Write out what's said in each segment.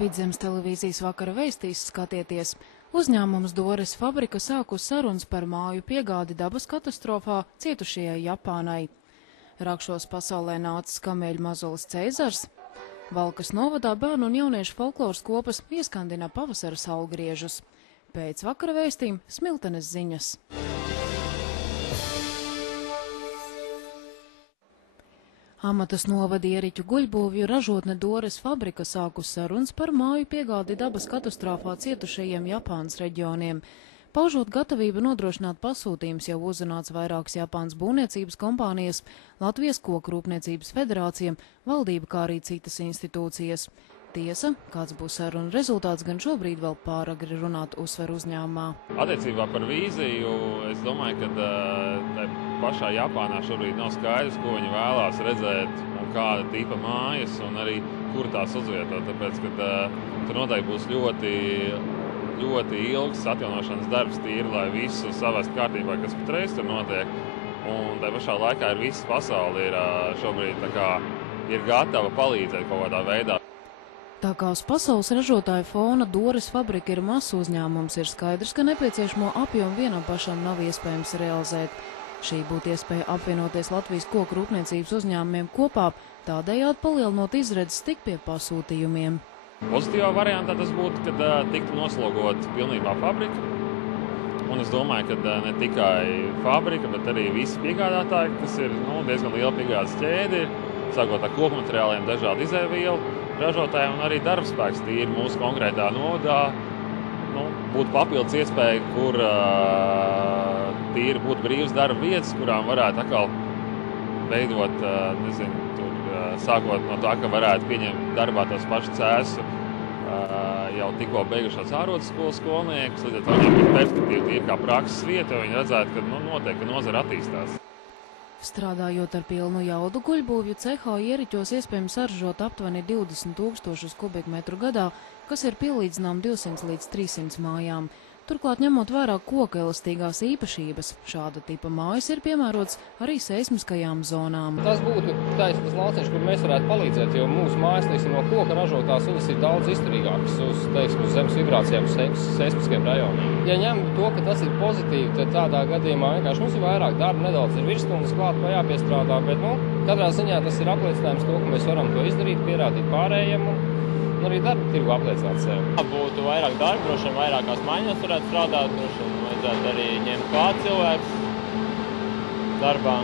Vidzemes televīzijas vakara vēstīs skatieties. Uzņēmums Dores fabrika sākus sarunas par māju piegādi dabas katastrofā cietušajai Japānai. Rakšos pasaulē nācis kamēļu mazulis Ceizars. Valkas novadā bērnu un jauniešu folkloras kopas ieskandina pavasara saulgriežus. Pēc vakara vēstīm smiltenes ziņas. Amatas novada ierīķu guļbūvju ražotne Dores fabrika sākus sarunas par māju piegādi dabas katastrofā cietušajiem Japānas reģioniem. Paužot gatavību nodrošināt pasūtījumus, jau uzrunāts vairākas Japānas būvniecības kompānijas, Latvijas koku rūpniecības federācija, valdība, kā arī citas institūcijas. Tiesa, kāds būs saruna rezultāts, gan šobrīd vēl pāragri runāt, uzsver uzņēmumā. Attiecībā par vīziju, es domāju, ka pašā Japānā šobrīd nav skaidrs, ko viņi vēlās redzēt un kāda tipa mājas un arī kur tās uzvietot. Tāpēc, ka tur noteikti būs ļoti ilgs atjaunošanas darbs tīri, lai visu savest kārtībā, kas patreiz tur notiek. Un tā pašā laikā visa pasaule šobrīd ir gatava palīdzēt kaut kādā veidā. Tā kā uz pasaules ražotāju fona Dores fabrika ir mazs uzņēmums, ir skaidrs, ka nepieciešamo apjomu vienam pašam nav iespējams realizēt. Šī būtu iespēja apvienoties Latvijas koku rūpniecības uzņēmumiem kopā, tādējādi palielinot izredzes tik pie pasūtījumiem. Pozitīvā variantā tas būtu, kad tiktu noslogot pilnībā fabrika. Un es domāju, ka ne tikai fabrika, bet arī visi piegādātāji, kas ir diezgan liela piegādes ķēde, sākot ar kokmateriāliem, dažādu izēvielu ražotājiem un arī darbspēks tīri mūsu konkrētā novadā. Būtu papildus iespēja, kur tīri būtu brīvas darba vietas, kurām varētu atkal veidot, sākot no tā, ka varētu pieņemt darbā tos pašus cēsu jau tikko beigušās ārotskolas skolniekus, līdz ar to viņiem ir perspektīva ir kā prakses vieta, jo viņi redzētu, ka noteikti nozara attīstās. Strādājot ar pilnu jaudu, guļbūvju cehā ieriķos iespējams saražot aptuveni 20 000 kubikmetru gadā, kas ir pielīdzinām 200 līdz 300 mājām. Turklāt, ņemot vērā koka elastīgās īpašības, šāda tipa mājas ir piemērots arī seismiskajām zonām. Tas būtu tas lauciņš, kur mēs varētu palīdzēt, jo mūsu mājas, no koka ražotās, viņas ir daudz izturīgākas uz zemes vibrācijām, seismiskiem rajoniem. Ja ņem to, ka tas ir pozitīvi, tad tādā gadījumā vienkārši mums ir vairāk darba, nedaudz ir virsstundas klāt, pa jāpiestrādā, bet katrā ziņā tas ir apliecinājums to, ka mēs varam to izdarīt, pierādīt pārējiem. Un arī darba tirgu apliecināt sevi. Būtu vairāk darba, droši vien vairākās maiņās varētu strādāt, droši vien vajadzētu arī ņemt klāt cilvēks darbā.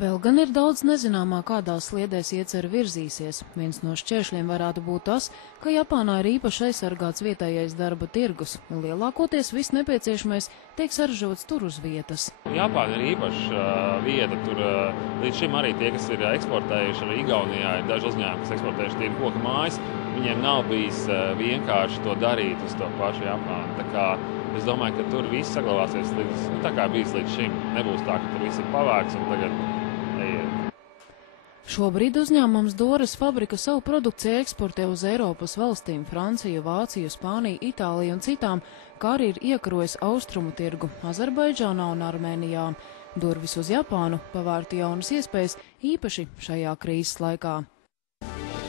Vēl gan ir daudz nezināmā, kādās sliedēs iecer virzīsies. Viens no šķēršļiem varētu būt tas, ka Japānā ir īpaši aizsargāts vietējais darba tirgus, un lielākoties viss nepieciešamais tiek saražots tur uz vietas. Japāna ir īpaša vieta, tur līdz šim arī tie, kas ir eksportējuši, arī Igaunijā ir daži uzņēmumi, kas eksportējuši tīri koka mājas, viņiem nav bijis vienkārši to darīt uz to pašu Japānu. Tā kā es domāju, ka tur viss saglabāsies tā kā bijis līdz šim. Nebūs tā, ka tur viss ir pavērts un tagad Šobrīd uzņēmums Dores fabrika savu produkciju eksportē uz Eiropas valstīm – Franciju, Vāciju, Spāniju, Itāliju un citām, kā arī ir iekarojis austrumu tirgu Azerbaidžānā un Armēnijā. Durvis uz Japānu pavērtu jaunas iespējas, īpaši šajā krīzes laikā.